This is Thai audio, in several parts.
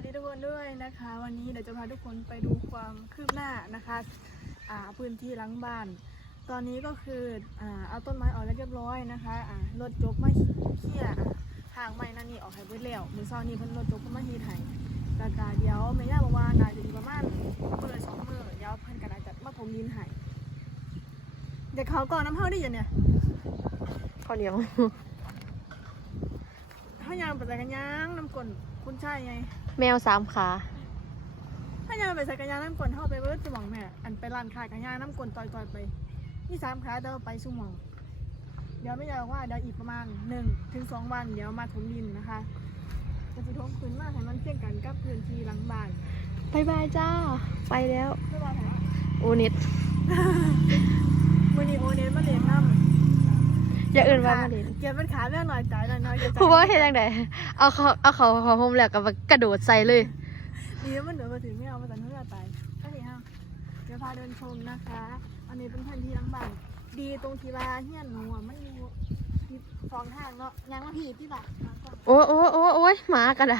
วัสดีทุกคนด้วยนะคะ วันนี้เดี๋ยวจะพาทุกคนไปดูความคืบหน้านะคะอ่าพื้นที่หลังบ้าน ตอนนี้ก็คืออ่าเอาต้นไม้ออกแล้วเรียบร้อยนะคะอ่ารถจกมาเคลียร์ทางไม้นั่นนี่ออกให้เบิดแล้วมือเช้านี้เพิ่นรถจกเพิ่นมาเฮ็ดให้แล้วก็เดี๋ยวแม่ย่าบอกว่าน่าจะอยู่ประมาณมื้อสองมื้อเดี๋ยวเพิ่นก็น่าจะมาถมดินให้เดี๋ยวเขาก่อนน้ำเฮาได้ยังเนี่ยข้าวเหนียวเฮายางไปใส่กันยางน้ำกลนคุณชายไง แมวสามขา ถ้ายางไปใส่กันยางน้ำกลนเฮาไปเบิดสมองแม่อันไปร้านขายกันยางน้ำกลนต่อยๆไปนี่สามขาเดี๋ยวไปสุ่มองเดี๋ยวไม่ยาวว่าเดี๋ยวอีกประมาณหนึ่งถึงสองวันเดี๋ยวมาถมดินนะคะจะสิทมพื้นมากให้มันเพียงกันกับพื้นที่หลังบ้านบายบายจ้า ไปแล้ว ไม่ว่าแต่ว่าโอนิดวันนี้โอเนนมาเรียนน้ อย่าำเอื่นว่ามาเด่นเกียรติมันขาเรื่องหน่อยใจหน่อยน้อยจะใจเพราะว่าเฮ็ดจังไดเอาเขาเอาเขาเขาห่มแล้วก็กระโดดใส่เลยดีแล้วมันเดี๋ยวมาถึงไม่เอามาแต่เมื่อตายก็ดีฮะเดี๋ยวพาเดินชมนะคะ อันนี้เป็นพื้นที่หลังบ้านดีตรงที่ว่าเฮียนหนูอะมันอยู่ที่สองทางเนาะยางมาผีที่แบบมาก่อนโอ้โอ้โอ้โอ้ยหมากระได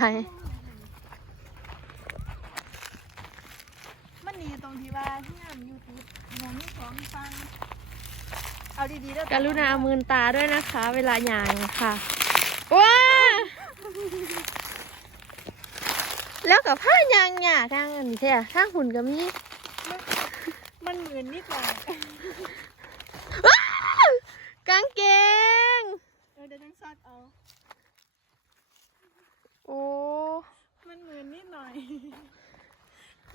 มันดีตรงที่ว่าเฮียนอยู่ที่หนูมีสองฟัง เอาดีๆเด้อกรุณามืนตาด้วยนะคะ เวลาหยางค่ะว้าแล้วกับผ้ายางหยาทางอันนี้แท้ทางหุ่นก็มีมันเหมือนนิดหน่อยกางเกงเออเดี๋ยวต้องซักเอาโอ้มันเหมือนนิดหน่อย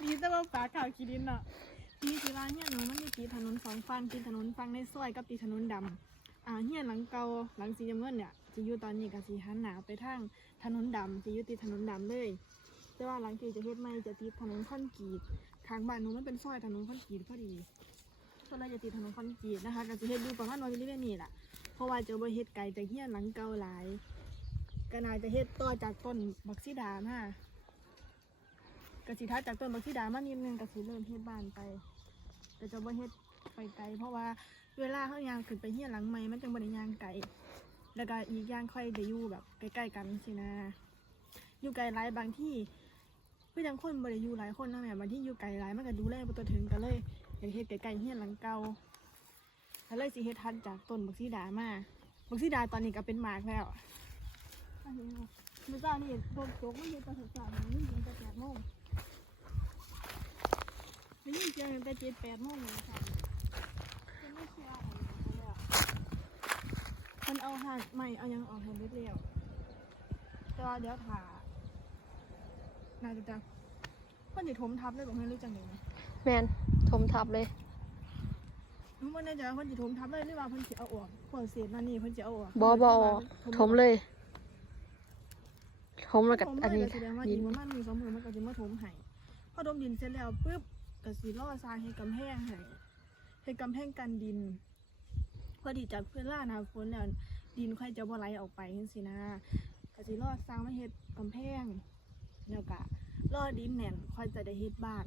ดีแต่ว่าฝาขาวขีดินเนาะ ทีที่ร้านเนี่ยหนูมันมีตีถนนสองฝั่งตีถนนฝั่งในซอยกับตีถนนดำอ่าเฮียหลังเกาหลังสีน้ำเงินเนี่ยจะอยู่ตอนนี้กับสีหันหนาไปทางถนนดำจะอยู่ติดถนนดำเลย แต่ว่าหลังที่จะเฮ็ดใหม่จะติดถนนคอนกรีตทางบ้านหนูมันเป็นซอยถนนคอนกรีตพอดีก็เลยจะติดถนนคอนกรีตนะคะก็จะเฮ็ดดูประมาณวันบริเวณนี้แหละเพราะว่าจะบ่เฮ็ดไกลจากเฮียหลังเกาหลายก็นายจะเฮ็ดต่อจากต้นบักซีดามา กสิทัดจากต้นบักซีดามานิดนึงกสิเริ่มเฮ็ดบานไป แต่จะบ่เฮ็ดไปไกลเพราะว่าเวลาเขายางขึ้นไปเฮียหลังใหม่มันจังบ่ได้ยางไกลแล้วก็อีกอย่างค่อยได้อยู่แบบใกล้ๆกันสินะ อยู่ไกลหลายบางที่คือจังคนบ่ได้อยู่หลายคนนะแม่บางที่อยู่ไกลหลายมันก็ดูแลบ่ตัวถึงกันเลยอยากเฮ็ดใกล้ๆเฮียหลังเก่าก็เลยสิเฮ็ดทัดจากต้นบักซีดามาบักซีดาตอนนี้ก็เป็นหมากแล้วอันนี้ค่ะมื้อเช้านี่โดนโจกมันอยู่ตอนสายๆมันอยู่ตั้งแต่โมง ไม่ยินเสียงตั้งแต่เจ็ดแปดโมงเลยค่ะฉันไม่เชื่ออะไรเลยอะมันเอาหักไม่เอายังออกหันเร็วๆแต่ว่าเดี๋ยวถ่าน่าจะจังมันจะถมทับเลยบอกให้รู้จังเลยแมนถมทับเลยรู้ว่าแน่ใจว่าเพิ่นจะถมทับเลยหรือว่าเพิ่นจะเอาออกพวกเศษมันนี่เพิ่นจะเอาออกบอบอถมเลยถมแล้วกับถมอันเลยนี้ก็แสดงว่าดิดินนมันมีสองมือมันก็จะมาถมให้พอดมดินเสร็จแล้วปุ๊บ ก็สิล่อทรายให้กำแพงให้ให้กำแพงกันดินพอดีจากเพื่อนล่าหนาฝนแล้วดินค่อยจะบ่ไหลออกไปจังซี่นะก็สิรอสร้างมาเฮ็ดกำแพงแล้วก็รอดินแน่นค่อยจะได้เฮ็ดบ้าน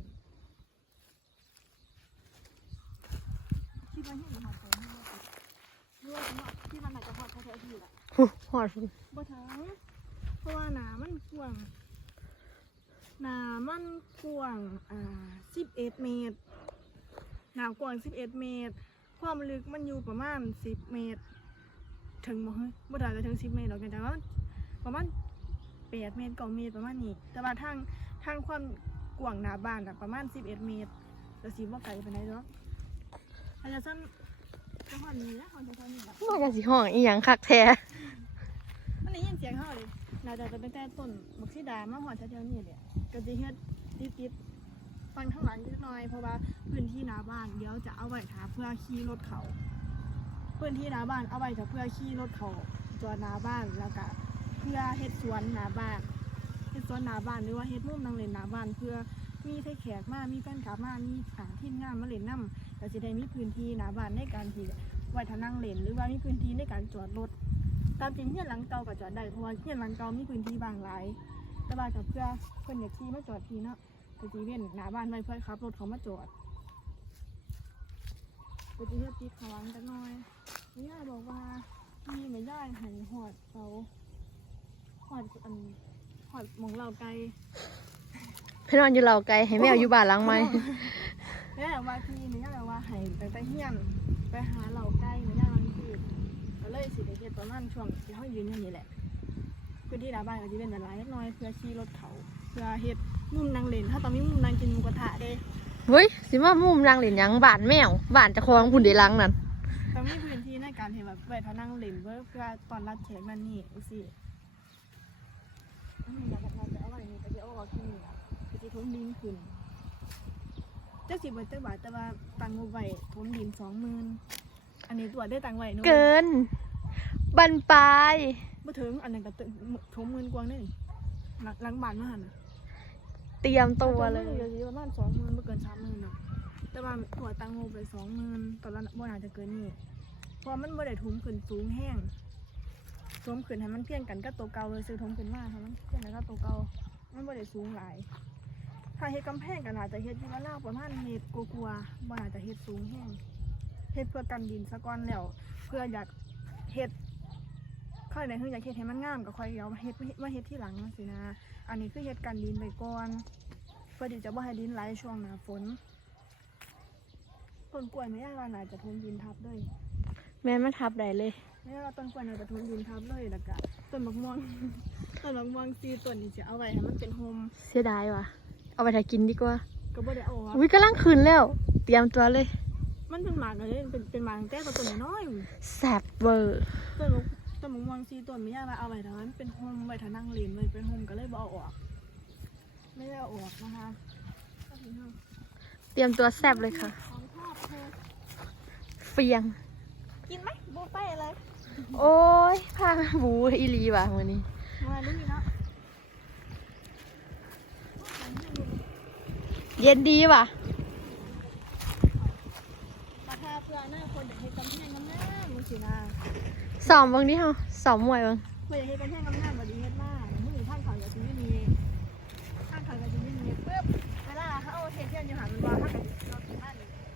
คิดว่าเฮ็ดบ่ฮอดไปเฮ็ดบ่ติดหรือว่าที่มันอาจจะฮอดแท้ๆที่ละหอดบ่ถึงเพราะว่าหนามันกว้าง หนามันกว้างอ่า11 เมตร หนากว้าง 11 เมตร ความลึกมันอยู่ประมาณ 10 เมตร ถึงบ่เฮ้ยบ่ได้จะถึง 10 เมตรหรอกแต่ว่าประมาณ8เมตร9เมตรประมาณนี้ แต่ว่าทางทางความกว้างหน้าบ้านอะประมาณ 11 เมตรแต่สิบ่ไกลปานใดดอกอาจจะซั่นจังหวัดนี้นะของจังหวัดนี้ล่ะมันกันสิห้องอีหยังคักแท้มันได้ยินเสียงเขาเลย น่าจะเป็นแต่ต้นบักซีดามาหอดแถวๆนี้เลยก็จะเฮ็ดติดๆฟังข้างหลังนิดหน่อยเพราะว่าพื้นที่หน้าบ้านเดี๋ยวจะเอาไว้ถาเพื่อขี่รถเขา พื้นที่หน้าบ้านเอาไว้ถ้าเพื่อขี่รถเขาจอหน้าบ้านแล้วก็เพื่อเฮ็ดสวนหน้าบ้านเฮ็ดสวนหน้าบ้านหรือว่าเฮ็ดมุมนั่งเล่นหน้าบ้านเพื่อมีให้แขกมามีแฟนคลับมามีอ่าทีมงานมาเล่นน้ำก็สิได้มีพื้นที่หน้าบ้านในการที่ไว้ถ้านั่งเล่นหรือว่ามีพื้นที่ในการจอดรถ ตามจริงเฮียหลังเก่าก็จอดได้เพราะว่าเฮียหลังเก่ามีพื้นที่บางหลายแต่ว่ากับเพื่อเพิ่นอยากขี่มาจอดทีเนาะก็สิเว้นหน้าบ้านไว้เพื่อขับรถเขามาจอดก็สิเฮ็ดติดเขาหลังจักหน่อยย่าบอกว่ามีแม่ย่ายให้หอดเขาหอดอันหอดหมองเราไกลไปนอนอยู่เหล่าไกลให้แมวอยู่บ้านหลังไม้เนี่ยว่าที่นี่เนี่ยว่าให้ไปไปเฮียนไปหาเหล่าใกล้เนี่ยบางทีก็ เลยสิได้เฮ็ดประมาณช่วงที่เฮายืนอยู่นี่แหละพื้นที่หน้าบ้านก็สิเป็นแบบหลายเล็กน้อยเพื่อขี่รถเขาเพื่อเฮ็ดมุมนั่งเล่นถ้าตอนนี้มุมนั่งกินหมูกระทะเด้เฮ้ยสิมามุมนางเล่นหยังบ้านแมวบ้านเจะคลองคุณได้หลังนั่นต้องมีพื้นที่ในการเห็นแบบไว้ถ้านั่งเล่นเพื่อเพื่อตอนรับแขกนั่นนี่ดูสิอืมอยากจะทำแต่เอาไว้นี่ก็จะเอาออกที่นี่ละก็จะทุ่มดินขึ้นเจ้าสิบเบิดเจ้าบาทแต่ว่าตังงบไว้ทุ่มดินสองหมื่นอันนี้ตัวได้ตังไว้นู่นเกิน บันปลายบ่ถึงอันนั้นก็ตึทุ่มหมื่นกว่านี่หลังหลังบ้านมาหันน่ะเตรียมตัวเลยเดี๋ยวสิประมาณสองหมื่นไม่เกินสามหมื่นเนาะแต่ว่าตัวตังงบไปสองหมื่นตอนนั้นบ่น่าจะเกินนี่เพราะมันบ่ได้ทุ่มขึ้นสูงแห้งทวมขึ้นให้มันเพียงกันก็ตัวเก่าเลยซื้อทวมขึ้นมาให้มันเพียงกันก็ตัวเก่ามันบ่ได้สูงหลาย ถ้าเฮ็ดกำแพงก็น่าจะเฮ็ดอยู่แล้วประมาณเมตรกลัวาๆบ่น่าจะเฮ็ดสูงแห้งเฮ็ดเพื่อกันดินซะก่อนแล้ว เพื่ออยากเฮ็ดค่ อยไหนคืออยากเฮ็ดให้มันงามก็ค่อยเอามาเฮ็ดมาเฮ็ดที่หลังจังซี่นะ อันนี้คือเฮ็ดกันดินไปก่อนเพื่อที่จะบ่ให้ดินไหลช่วงหน้าฝนต้นกล้วยไม่ยากว่าน่าจะทมดินทับด้วยแม่มาทับได้เลยนี่เราต้นกล้วยในกระทุนดินทับเลยแล้วก็ต้นมะม่วงต้นมะม่วงซีต้นนี่จะเอาไว้ให้มันเป็นโฮมเสียดายว่ะ เอาไปถ่ายกินดีกว่าก็บ่ได้เอาออกอุ้ยกำลังคืนแล้ว เตรียมตัวเลย มันเป็นหมากเลยเป็นเป็นหมากแต่ก็ต้นน้อยแซบเวอร์ๆต้นมะต้ นมะม่วงซีต้นไม่ยากว่าเอาไว้ทางนั้นเป็นโฮมไว้ถ้านั่งเล่นเลยเป็นโฮมก็เลยบ่เอาออก ไม่ได้เอาออกนะคะเตรียมตัวแซบเลยค่ะ ของทอดเธอเฟียง กินไหมบุฟเฟ่ต์เลยโอ้ยพาบูอีหลีว่ะมือนี้ มาดูนี่เนาะเย็นดีว่ะ มาทาเพื่อหน้าคนอยากให้กำแพงน้ำหน้ามึงสินะ สอมเบางดิเฮาสอมมวยเบางเพื่ออยากให้กำแพงน้ำหน้าบดีเฮ็ดมากมึงอยู่ข้างเขาอย่าทิ้งไม่มีข้างเขาก็จะมีมีปึ๊บเวลาเขาเอาเทียนเทียนอยู่หามันว่าถ้าเกิดเราถึงบ้าน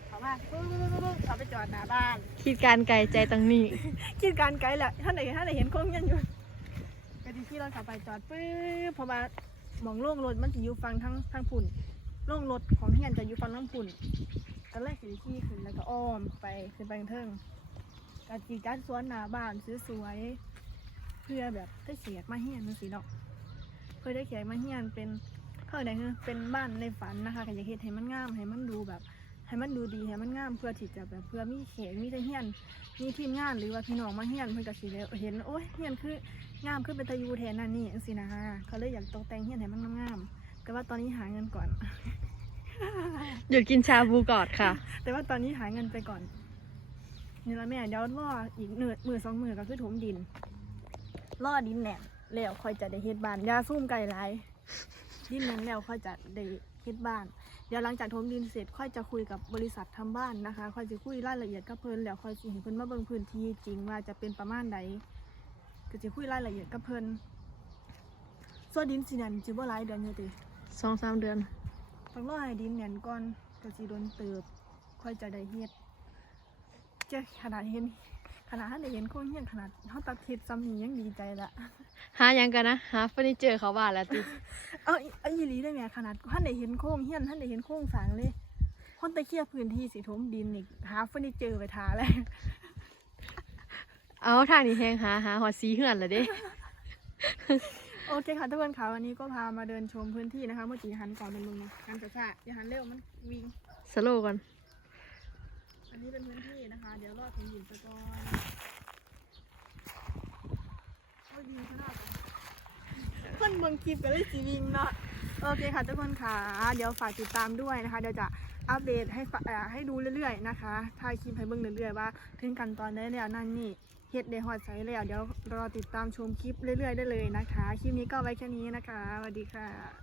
เขามาปึ๊บปึ๊บปึ๊บปึ๊บเขาไปจอดหน้าบ้าน คิดการไกลใจตังนี้คิดการไกลแหละท่านไหนท่านไหนเห็นโค้งยันอยู่ก็ที่ที่เราขับไปจอดปึ๊บเพราะว่าหมองโล่งรถมันจะอยู่ฟังทั้งทั้งพุ่นโล่งรถของเฮียนจะอยู่ฟังทั้งพุ่นก็เลยขี่ขี่ขึ้นแล้วก็อ้อมไปขึ้นไปเทิง กะจีจัดสวนหน้าบ้านสวยๆเพื่อแบบได้เสียกมาเฮียนนั่นสิเนาะเพื่อได้เสียกมาเฮียนเป็นเท่าไหร่คือเป็นบ้านในฝันนะคะก็อยากเฮ็ดให้มันงามให้มันดูแบบ ให้มันดูดีให้มันงามเพื่อที่จะแบบเพื่อมีแขกมีแต่เฮียนมีทีมงานหรือว่าพี่น้องมาเฮียนเพื่อก็สิได้เห็นโอ้ยเฮียนคืองามขึ้นเป็นตะยูแทนนั่นนี่จังซี่นะคะเขาเลยอยากตกแต่งเฮียนให้มันงามๆแต่ว่าตอนนี้หาเงินก่อน หยุดกินชาบูก่อนค่ะ แต่ว่าตอนนี้หาเงินไปก่อน นี่ละแม่เดี๋ยวรออีกหนึ่งมือสองมือก็คือถมดินรอดินแหน่แล้วค่อยจะได้เฮ็ดบ้านอยาซุ่มไก่หลายดินแหน่แล้วค่อยจะได้เฮ็ดบ้านเดี๋ยวหลังจากถมดินเสร็จค่อยจะคุยกับบริษัททำบ้านนะคะ ค่อยจะคุยรายละเอียดกับเพิ่นแล้วค่อยสิให้เพิ่นมาเบิ่งพื้นที่จริงว่าจะเป็นประมาณใดก็จะคุยรายละเอียดกับเพิ่นส่วนดินสิแน่นสิบ่หลายเดือนอยู่ติสองสามเดือนต้องรอให้ดินแน่นก่อนก็สิโดนเติบ ค่อยจะได้เฮ็ดเจ้าขนาดเห็นขนาดท่านได้เห็นโคงเฮียนขนาดเฮาตัดเฮ็ดซ้ำนี้ยังดีใจละหายังกันนะหาเฟอร์นิเจอร์เขาบ้านแล้วติเอาอีเอาอีหลีได้แหมขนาดท่านได้เห็นโค้งเฮียนท่านได้เห็นโค้งสร้างเลยคนตะเคียบพื้นที่สิถมดินอีกหาเฟอร์นิเจอร์ไปทาเลยเอาทางนี้แหงหาหาหอดสีเหือนเลยเด้โอเคค่ะทุกคนค่ะวันนี้ก็พามาเดินชมพื้นที่นะคะ เมื่อกี้หันก่อนเป็นมึงหันช้าๆอย่าหันเร็วมันวิ่งสโลว์ก่อน อันนี้เป็นพื้นที่นะคะ เดี๋ยวรอดถึงหินสะกอนโอ้ยยิงขนาดคนเมืองคลิปก็เลยสีวิงเนาะ โอเคค่ะทุกคนค่ะ เดี๋ยวฝากติดตามด้วยนะคะ เดี๋ยวจะอัปเดตให้ฝเอ่อให้ดูเรื่อยๆนะคะถ่ายคลิปให้เบิ่งเรื่อยๆว่าถึงกันตอนได้แล้วนั่นนี่เฮ็ดได้ฮอดใสแล้ว เดี๋ยวรอติดตามชมคลิปเรื่อยๆได้เลยนะคะ คลิปนี้ก็ไว้แค่นี้นะคะสวัสดีค่ะ